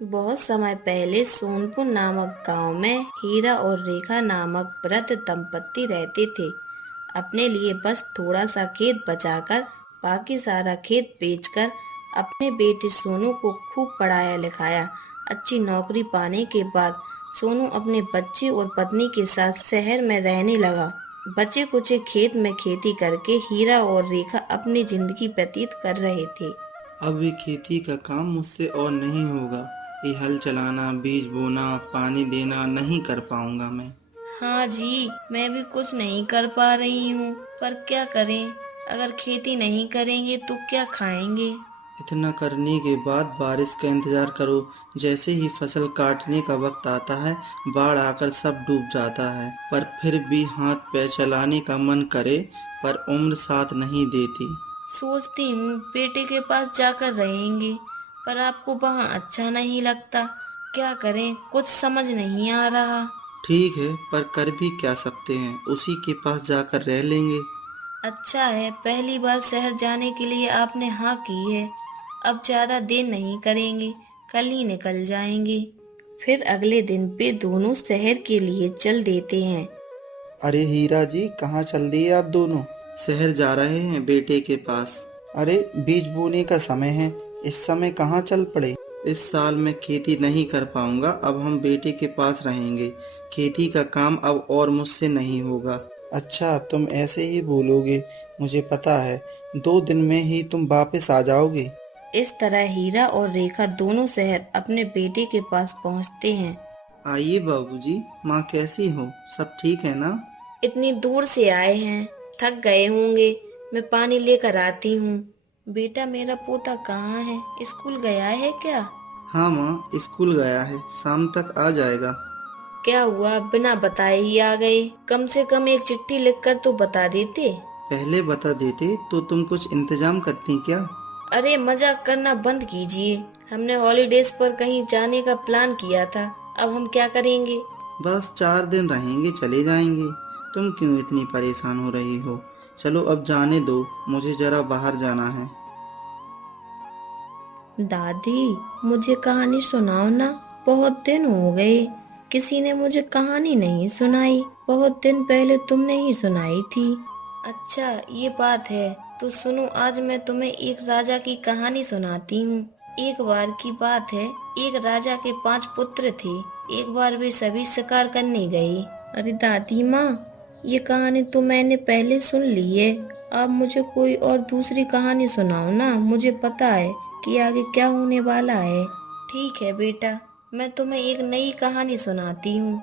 बहुत समय पहले सोनपुर नामक गांव में हीरा और रेखा नामक वृद्ध दंपत्ति रहते थे। अपने लिए बस थोड़ा सा खेत बचाकर बाकी सारा खेत बेचकर अपने बेटे सोनू को खूब पढ़ाया लिखाया। अच्छी नौकरी पाने के बाद सोनू अपने बच्चे और पत्नी के साथ शहर में रहने लगा। बचे कुचे खेत में खेती करके हीरा और रेखा अपनी जिंदगी व्यतीत कर रहे थे। अब ये खेती का काम मुझसे और नहीं होगा। ये हल चलाना, बीज बोना, पानी देना नहीं कर पाऊंगा मैं। हाँ जी, मैं भी कुछ नहीं कर पा रही हूँ, पर क्या करें? अगर खेती नहीं करेंगे तो क्या खाएंगे? इतना करने के बाद बारिश का इंतजार करो। जैसे ही फसल काटने का वक्त आता है, बाढ़ आकर सब डूब जाता है। पर फिर भी हाथ पैर चलाने का मन करे, पर उम्र साथ नहीं देती। सोचती हूँ बेटे के पास जाकर रहेंगे, पर आपको वहाँ अच्छा नहीं लगता। क्या करें, कुछ समझ नहीं आ रहा। ठीक है, पर कर भी क्या सकते हैं, उसी के पास जाकर रह लेंगे। अच्छा है, पहली बार शहर जाने के लिए आपने हाँ की है। अब ज्यादा देर नहीं करेंगे, कल ही निकल जाएंगे। फिर अगले दिन वे दोनों शहर के लिए चल देते हैं। अरे हीरा जी, कहाँ चल दिए आप दोनों? शहर जा रहे हैं बेटे के पास। अरे बीज बोने का समय है, इस समय कहाँ चल पड़े? इस साल मैं खेती नहीं कर पाऊंगा, अब हम बेटे के पास रहेंगे। खेती का काम अब और मुझसे नहीं होगा। अच्छा, तुम ऐसे ही बोलोगे, मुझे पता है। 2 दिन में ही तुम वापस आ जाओगे। इस तरह हीरा और रेखा दोनों शहर अपने बेटे के पास पहुंचते हैं। आइए बाबूजी, माँ कैसी हो? सब ठीक है ना? इतनी दूर से आए हैं, थक गए होंगे। मैं पानी लेकर आती हूँ। बेटा, मेरा पोता कहाँ है? स्कूल गया है क्या? हाँ माँ, स्कूल गया है, शाम तक आ जाएगा। क्या हुआ, बिना बताए ही आ गए? कम से कम एक चिट्ठी लिखकर तो बता देते। पहले बता देते तो तुम कुछ इंतजाम करती क्या? अरे मजाक करना बंद कीजिए। हमने हॉलीडेज पर कहीं जाने का प्लान किया था, अब हम क्या करेंगे? बस 4 दिन रहेंगे, चले जाएंगे। तुम क्यों इतनी परेशान हो रही हो? चलो अब जाने दो, मुझे जरा बाहर जाना है। दादी, मुझे कहानी सुनाओ ना। बहुत दिन हो गए, किसी ने मुझे कहानी नहीं सुनाई। बहुत दिन पहले तुमने ही सुनाई थी। अच्छा, ये बात है। तो सुनो, आज मैं तुम्हें एक राजा की कहानी सुनाती हूँ। एक बार की बात है, एक राजा के 5 पुत्र थे। एक बार वे सभी शिकार करने गए। अरे दादी माँ, ये कहानी तो मैंने पहले सुन ली है। आप मुझे कोई और दूसरी कहानी सुनाओ ना, मुझे पता है कि आगे क्या होने वाला है। ठीक है बेटा, मैं तुम्हें एक नई कहानी सुनाती हूँ।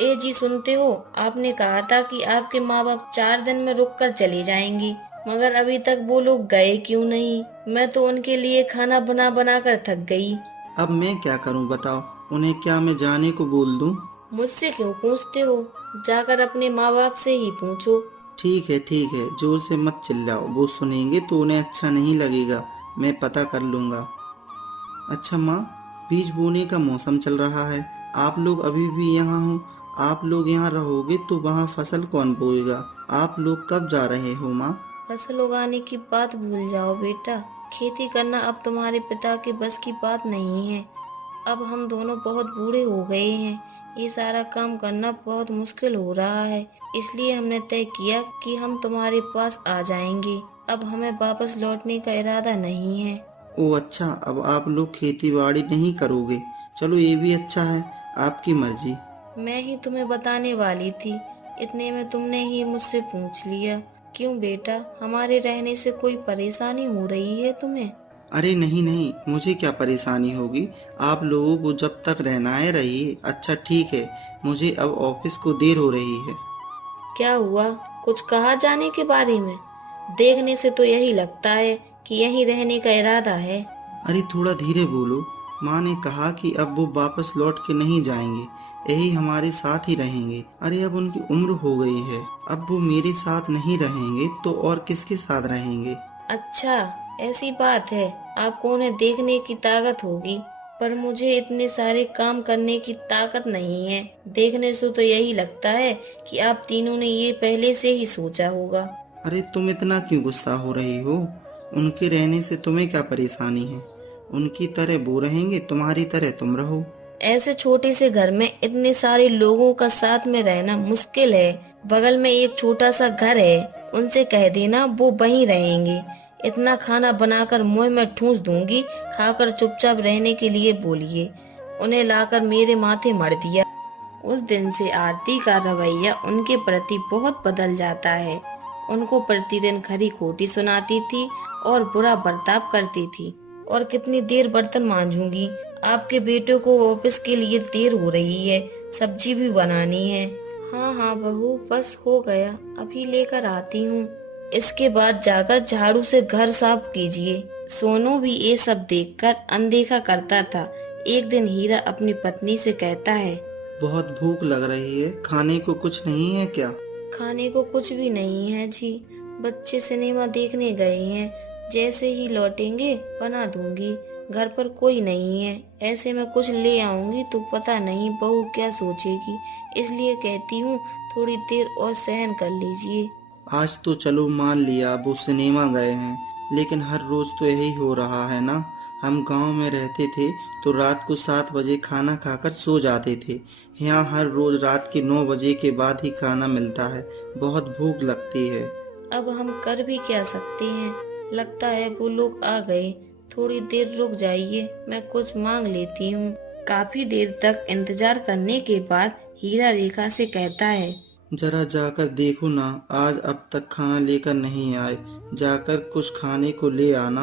ए जी, सुनते हो? आपने कहा था कि आपके माँ बाप 4 दिन में रुक कर चले जाएंगे, मगर अभी तक वो लोग गए क्यों नहीं? मैं तो उनके लिए खाना बना बना कर थक गई। अब मैं क्या करूं बताओ? उन्हें क्या मैं जाने को बोल दूं? मुझसे क्यों पूछते हो? जाकर अपने माँ बाप से ही पूछो। ठीक है, जोर से मत चिल्लाओ, वो सुनेंगे तो उन्हें अच्छा नहीं लगेगा। मैं पता कर लूंगा। अच्छा माँ, बीज बोने का मौसम चल रहा है, आप लोग अभी भी यहाँ हो। आप लोग यहाँ रहोगे तो वहाँ फसल कौन बोएगा? आप लोग कब जा रहे हो माँ? फसल उगाने की बात भूल जाओ बेटा। खेती करना अब तुम्हारे पिता के बस की बात नहीं है। अब हम दोनों बहुत बूढ़े हो गए हैं। ये सारा काम करना बहुत मुश्किल हो रहा है। इसलिए हमने तय किया कि हम तुम्हारे पास आ जाएंगे। अब हमें वापस लौटने का इरादा नहीं है। ओह अच्छा, अब आप लोग खेती बाड़ी नहीं करोगे। चलो ये भी अच्छा है, आपकी मर्जी। मैं ही तुम्हें बताने वाली थी, इतने में तुमने ही मुझसे पूछ लिया। क्यों बेटा, हमारे रहने से कोई परेशानी हो रही है तुम्हें? अरे नहीं नहीं, मुझे क्या परेशानी होगी। आप लोगों को जब तक रहना है रहिए। अच्छा ठीक है, मुझे अब ऑफिस को देर हो रही है। क्या हुआ, कुछ कहा जाने के बारे में? देखने से तो यही लगता है कि यहीं रहने का इरादा है। अरे थोड़ा धीरे बोलो। माँ ने कहा कि अब वो वापस लौट के नहीं जाएंगे, यही हमारे साथ ही रहेंगे। अरे अब उनकी उम्र हो गई है, अब वो मेरे साथ नहीं रहेंगे तो और किसके साथ रहेंगे? अच्छा, ऐसी बात है। आपको उन्हें देखने की ताकत होगी, पर मुझे इतने सारे काम करने की ताकत नहीं है। देखने से तो यही लगता है कि आप तीनों ने ये पहले से ही सोचा होगा। अरे तुम इतना क्यों गुस्सा हो रही हो? उनके रहने से तुम्हें क्या परेशानी है? उनकी तरह वो रहेंगे, तुम्हारी तरह तुम रहो। ऐसे छोटे से घर में इतने सारे लोगों का साथ में रहना मुश्किल है। बगल में एक छोटा सा घर है, उनसे कह देना वो वहीं रहेंगे। इतना खाना बनाकर मुंह में ठूंस दूंगी, खाकर चुपचाप रहने के लिए बोलिए। उन्हें लाकर मेरे माथे मर दिया। उस दिन से आरती का रवैया उनके प्रति बहुत बदल जाता है। उनको प्रतिदिन खरी खोटी सुनाती थी और बुरा बर्ताव करती थी। और कितनी देर बर्तन मांजूंगी, आपके बेटे को ऑफिस के लिए देर हो रही है, सब्जी भी बनानी है। हाँ हाँ बहू, बस हो गया, अभी लेकर आती हूँ। इसके बाद जाकर झाड़ू से घर साफ कीजिए। सोनू भी ये सब देखकर अनदेखा करता था। एक दिन हीरा अपनी पत्नी से कहता है, बहुत भूख लग रही है, खाने को कुछ नहीं है क्या? खाने को कुछ भी नहीं है जी, बच्चे सिनेमा देखने गए हैं, जैसे ही लौटेंगे बना दूंगी। घर पर कोई नहीं है, ऐसे में कुछ ले आऊंगी तो पता नहीं बहू क्या सोचेगी, इसलिए कहती हूँ थोड़ी देर और सहन कर लीजिए। आज तो चलो मान लिया वो सिनेमा गए हैं, लेकिन हर रोज तो यही हो रहा है ना। हम गांव में रहते थे तो रात को 7 बजे खाना खाकर सो जाते थे। यहाँ हर रोज रात के 9 बजे के बाद ही खाना मिलता है। बहुत भूख लगती है। अब हम कर भी क्या सकते हैं, लगता है वो लोग आ गए। थोड़ी देर रुक जाइए, मैं कुछ मांग लेती हूँ। काफी देर तक इंतजार करने के बाद हीरा रेखा से कहता है, जरा जाकर देखो ना, आज अब तक खाना लेकर नहीं आए। जाकर कुछ खाने को ले आना,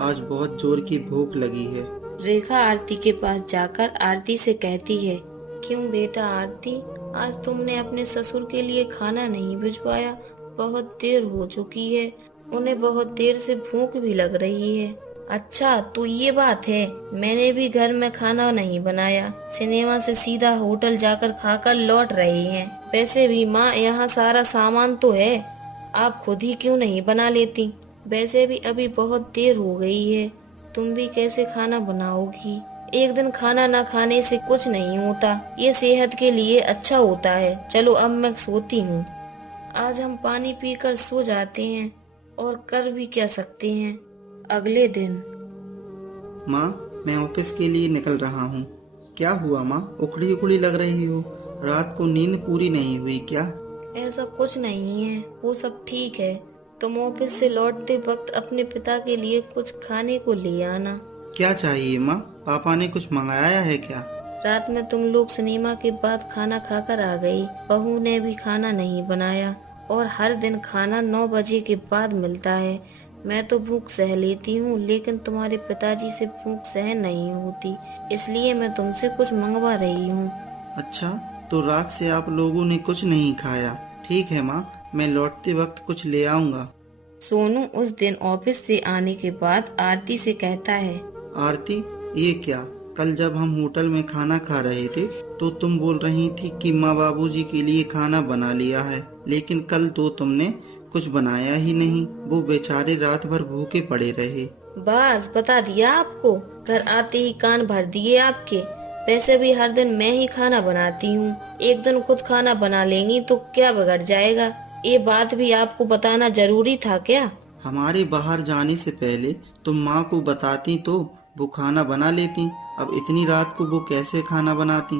आज बहुत जोर की भूख लगी है। रेखा आरती के पास जाकर आरती से कहती है, क्यों बेटा आरती, आज तुमने अपने ससुर के लिए खाना नहीं भिजवाया? बहुत देर हो चुकी है, उन्हें बहुत देर से भूख भी लग रही है। अच्छा तो ये बात है, मैंने भी घर में खाना नहीं बनाया, सिनेमा से सीधा होटल जाकर खाकर लौट रहे हैं। वैसे भी माँ, यहाँ सारा सामान तो है, आप खुद ही क्यों नहीं बना लेती? वैसे भी अभी बहुत देर हो गई है, तुम भी कैसे खाना बनाओगी? एक दिन खाना ना खाने से कुछ नहीं होता, ये सेहत के लिए अच्छा होता है। चलो अब मैं सोती हूँ। आज हम पानी पीकर सो जाते हैं, और कर भी क्या सकते हैं। अगले दिन माँ, मैं ऑफिस के लिए निकल रहा हूँ। क्या हुआ माँ, उखड़ी उखड़ी लग रही हो? रात को नींद पूरी नहीं हुई क्या? ऐसा कुछ नहीं है, वो सब ठीक है। तुम ऑफिस से लौटते वक्त अपने पिता के लिए कुछ खाने को ले आना। क्या चाहिए माँ? पापा ने कुछ मंगाया है क्या? रात में तुम लोग सिनेमा के बाद खाना खाकर आ गई, बहू ने भी खाना नहीं बनाया, और हर दिन खाना 9 बजे के बाद मिलता है। मैं तो भूख सह लेती हूँ, लेकिन तुम्हारे पिताजी से भूख सहन नहीं होती, इसलिए मैं तुमसे कुछ मंगवा रही हूँ। अच्छा, तो रात से आप लोगों ने कुछ नहीं खाया? ठीक है माँ, मैं लौटते वक्त कुछ ले आऊंगा। सोनू उस दिन ऑफिस से आने के बाद आरती से कहता है, आरती, ये क्या? कल जब हम होटल में खाना खा रहे थे तो तुम बोल रही थी कि माँ बाबूजी के लिए खाना बना लिया है, लेकिन कल तो तुमने कुछ बनाया ही नहीं। वो बेचारे रात भर भूखे पड़े रहे। बस बता दिया आपको, घर आते ही कान भर दिए आपके। वैसे भी हर दिन मैं ही खाना बनाती हूँ, एक दिन खुद खाना बना लेंगी तो क्या बिगड़ जाएगा? ये बात भी आपको बताना जरूरी था क्या? हमारे बाहर जाने से पहले तुम माँ को बताती तो वो खाना बना लेती। अब इतनी रात को वो कैसे खाना बनाती?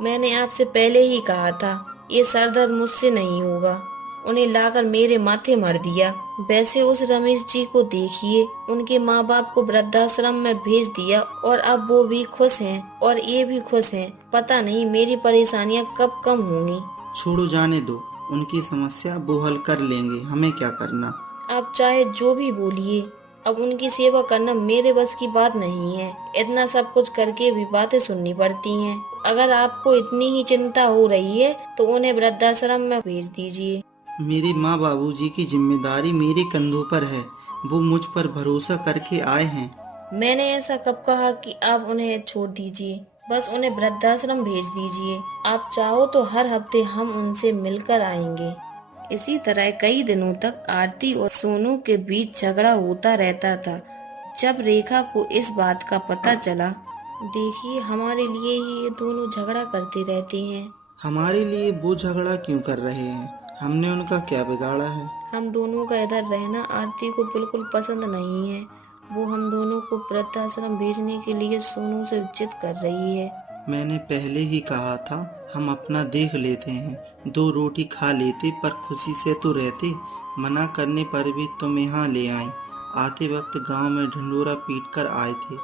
मैंने आपसे पहले ही कहा था, ये सर दर्द मुझसे नहीं होगा। उन्हें लाकर मेरे माथे मर दिया। वैसे उस रमेश जी को देखिए, उनके माँ बाप को वृद्धाश्रम में भेज दिया, और अब वो भी खुश हैं और ये भी खुश हैं। पता नहीं मेरी परेशानियाँ कब कम होंगी। छोड़ो, जाने दो, उनकी समस्या वो हल कर लेंगे, हमें क्या करना। आप चाहे जो भी बोलिए, अब उनकी सेवा करना मेरे बस की बात नहीं है। इतना सब कुछ करके भी बातें सुननी पड़ती हैं। अगर आपको इतनी ही चिंता हो रही है तो उन्हें वृद्धाश्रम में भेज दीजिए। मेरे माँ बाबूजी की जिम्मेदारी मेरे कंधों पर है। वो मुझ पर भरोसा करके आए हैं। मैंने ऐसा कब कहा कि आप उन्हें छोड़ दीजिए? बस उन्हें वृद्धाश्रम भेज दीजिए। आप चाहो तो हर हफ्ते हम उनसे मिलकर आएंगे। इसी तरह कई दिनों तक आरती और सोनू के बीच झगड़ा होता रहता था। जब रेखा को इस बात का पता चला, देखिए हमारे लिए ही ये दोनों झगड़ा करते रहते हैं। हमारे लिए वो झगड़ा क्यों कर रहे हैं? हमने उनका क्या बिगाड़ा है? हम दोनों का इधर रहना आरती को बिल्कुल पसंद नहीं है। वो हम दोनों को वृद्धाश्रम भेजने के लिए सोनू से जिद कर रही है। मैंने पहले ही कहा था, हम अपना देख लेते हैं, 2 रोटी खा लेते पर खुशी से तो रहते। मना करने पर भी तुम यहाँ ले आई। आते वक्त गांव में ढिंडोरा पीट कर आए थे।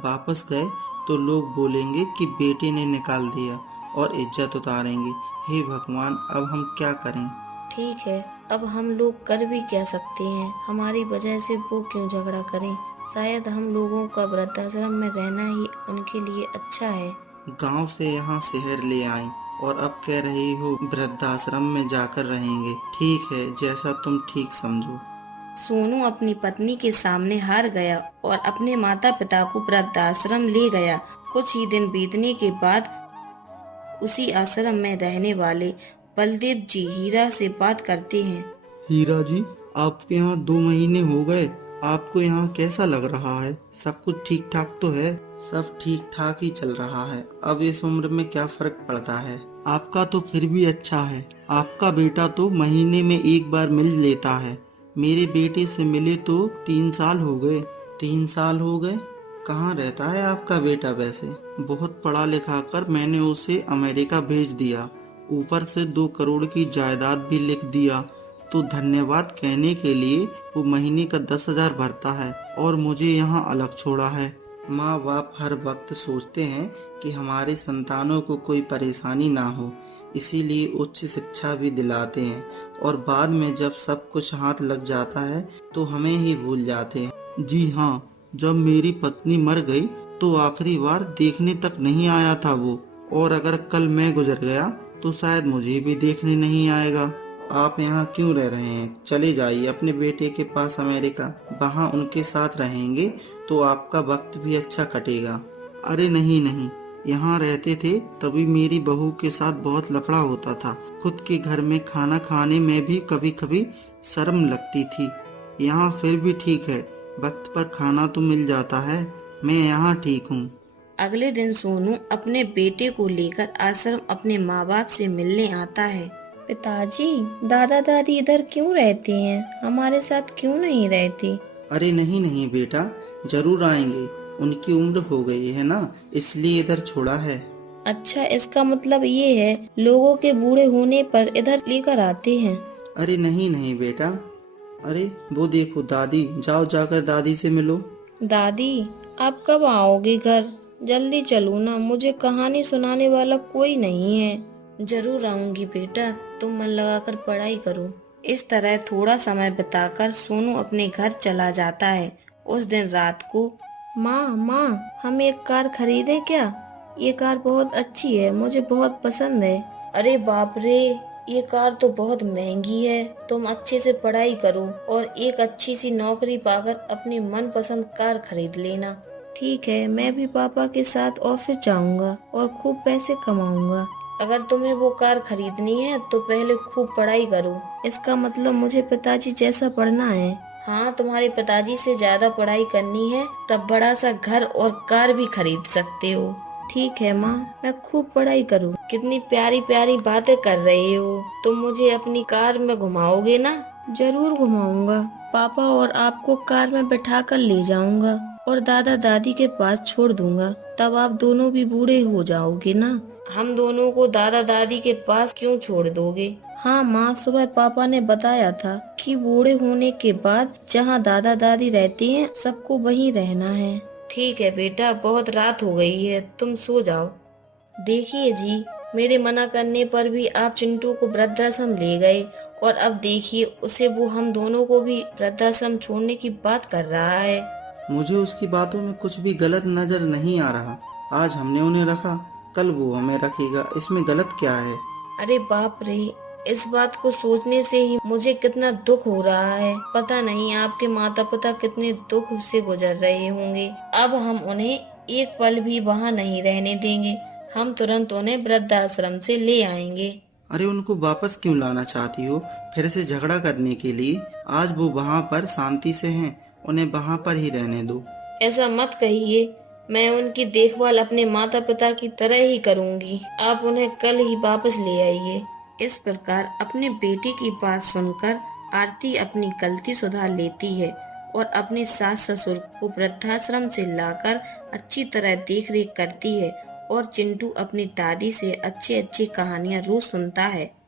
वापस गए तो लोग बोलेंगे कि बेटे ने निकाल दिया और इज्जत उतारेंगे। हे भगवान, अब हम क्या करें। ठीक है, अब हम लोग कर भी क्या सकते हैं। हमारी वजह से वो क्यों झगड़ा करें। शायद हम लोगों का वृद्धाश्रम में रहना ही उनके लिए अच्छा है। गांव से यहाँ शहर ले आई और अब कह रही हो वृद्धाश्रम में जाकर रहेंगे। ठीक है, जैसा तुम ठीक समझो। सोनू अपनी पत्नी के सामने हार गया और अपने माता पिता को वृद्धाश्रम ले गया। कुछ ही दिन बीतने के बाद उसी आश्रम में रहने वाले बलदेव जी हीरा से बात करते हैं। हीरा जी, आपके यहाँ 2 महीने हो गए, आपको यहाँ कैसा लग रहा है? सब कुछ ठीक ठाक तो है? सब ठीक ठाक ही चल रहा है। अब इस उम्र में क्या फर्क पड़ता है। आपका तो फिर भी अच्छा है। आपका बेटा तो महीने में 1 बार मिल लेता है। मेरे बेटे से मिले तो 3 साल हो गए। 3 साल हो गए? कहाँ रहता है आपका बेटा वैसे? बहुत पढ़ा लिखा कर मैंने उसे अमेरिका भेज दिया, ऊपर से 2 करोड़ की जायदाद भी लिख दिया। तो धन्यवाद कहने के लिए वो महीने का 10,000 भरता है और मुझे यहाँ अलग छोड़ा है। माँ बाप हर वक्त सोचते हैं कि हमारे संतानों को कोई परेशानी ना हो, इसीलिए उच्च शिक्षा भी दिलाते हैं और बाद में जब सब कुछ हाथ लग जाता है तो हमें ही भूल जाते हैं। जी हाँ, जब मेरी पत्नी मर गई तो आखिरी बार देखने तक नहीं आया था वो, और अगर कल मैं गुजर गया तो शायद मुझे भी देखने नहीं आएगा। आप यहाँ क्यों रह रहे हैं? चले जाइए अपने बेटे के पास अमेरिका, वहाँ उनके साथ रहेंगे तो आपका वक्त भी अच्छा कटेगा। अरे नहीं नहीं, यहाँ रहते थे तभी मेरी बहू के साथ बहुत लफड़ा होता था। खुद के घर में खाना खाने में भी कभी कभी शर्म लगती थी। यहाँ फिर भी ठीक है, वक्त पर खाना तो मिल जाता है। मैं यहाँ ठीक हूँ। अगले दिन सोनू अपने बेटे को लेकर आश्रम अपने माँ बाप से मिलने आता है। पिताजी, दादा दादी इधर क्यों रहते हैं, हमारे साथ क्यों नहीं रहते? अरे नहीं नहीं बेटा, जरूर आएंगे। उनकी उम्र हो गई है ना, इसलिए इधर छोड़ा है। अच्छा, इसका मतलब ये है लोगों के बूढ़े होने पर इधर लेकर आते हैं। अरे नहीं नहीं बेटा। अरे वो देखो दादी, जाओ जाकर दादी से मिलो। दादी, आप कब आओगे घर? जल्दी चलो ना, मुझे कहानी सुनाने वाला कोई नहीं है। जरूर आऊंगी बेटा, तुम मन लगाकर पढ़ाई करो। इस तरह थोड़ा समय बिताकर सोनू अपने घर चला जाता है। उस दिन रात को, माँ, हम एक कार खरीदे क्या? ये कार बहुत अच्छी है, मुझे बहुत पसंद है। अरे बाप रे, ये कार तो बहुत महंगी है। तुम अच्छे से पढ़ाई करो और एक अच्छी सी नौकरी पाकर अपनी मनपसंद कार खरीद लेना। ठीक है, मैं भी पापा के साथ ऑफिस जाऊंगा और खूब पैसे कमाऊंगा। अगर तुम्हें वो कार खरीदनी है तो पहले खूब पढ़ाई करो। इसका मतलब मुझे पिताजी जैसा पढ़ना है। हाँ, तुम्हारे पिताजी से ज्यादा पढ़ाई करनी है तब बड़ा सा घर और कार भी खरीद सकते हो। ठीक है माँ, मैं खूब पढ़ाई करूँ। कितनी प्यारी प्यारी बातें कर रहे हो। तुम मुझे अपनी कार में घुमाओगे ना? जरूर घुमाऊंगा। पापा और आपको कार में बैठा कर ले जाऊंगा और दादा दादी के पास छोड़ दूंगा। तब आप दोनों भी बूढ़े हो जाओगे ना। हम दोनों को दादा दादी के पास क्यों छोड़ दोगे? हाँ माँ, सुबह पापा ने बताया था कि बूढ़े होने के बाद जहाँ दादा दादी रहते हैं सबको वहीं रहना है। ठीक है बेटा, बहुत रात हो गई है, तुम सो जाओ। देखिए जी, मेरे मना करने पर भी आप चिंटू को वृद्धाश्रम ले गए और अब देखिए उसे वो हम दोनों को भी वृद्धाश्रम छोड़ने की बात कर रहा है। मुझे उसकी बातों में कुछ भी गलत नजर नहीं आ रहा। आज हमने उन्हें रखा, कल वो हमें रखेगा, इसमें गलत क्या है? अरे बाप रे, इस बात को सोचने से ही मुझे कितना दुख हो रहा है। पता नहीं आपके माता पिता कितने दुख से गुजर रहे होंगे। अब हम उन्हें एक पल भी वहाँ नहीं रहने देंगे। हम तुरंत उन्हें वृद्धाश्रम से ले आएंगे। अरे उनको वापस क्यों लाना चाहती हो? फिर से झगड़ा करने के लिए? आज वो वहाँ पर शांति से हैं, उन्हें वहाँ पर ही रहने दो। ऐसा मत कहिए, मैं उनकी देखभाल अपने माता पिता की तरह ही करूंगी। आप उन्हें कल ही वापस ले आइए। इस प्रकार अपने बेटे की बात सुनकर आरती अपनी गलती सुधार लेती है और अपने सास ससुर को वृद्धाश्रम से लाकर अच्छी तरह देख रेख करती है और चिंटू अपनी दादी से अच्छी अच्छी कहानियां रोज सुनता है।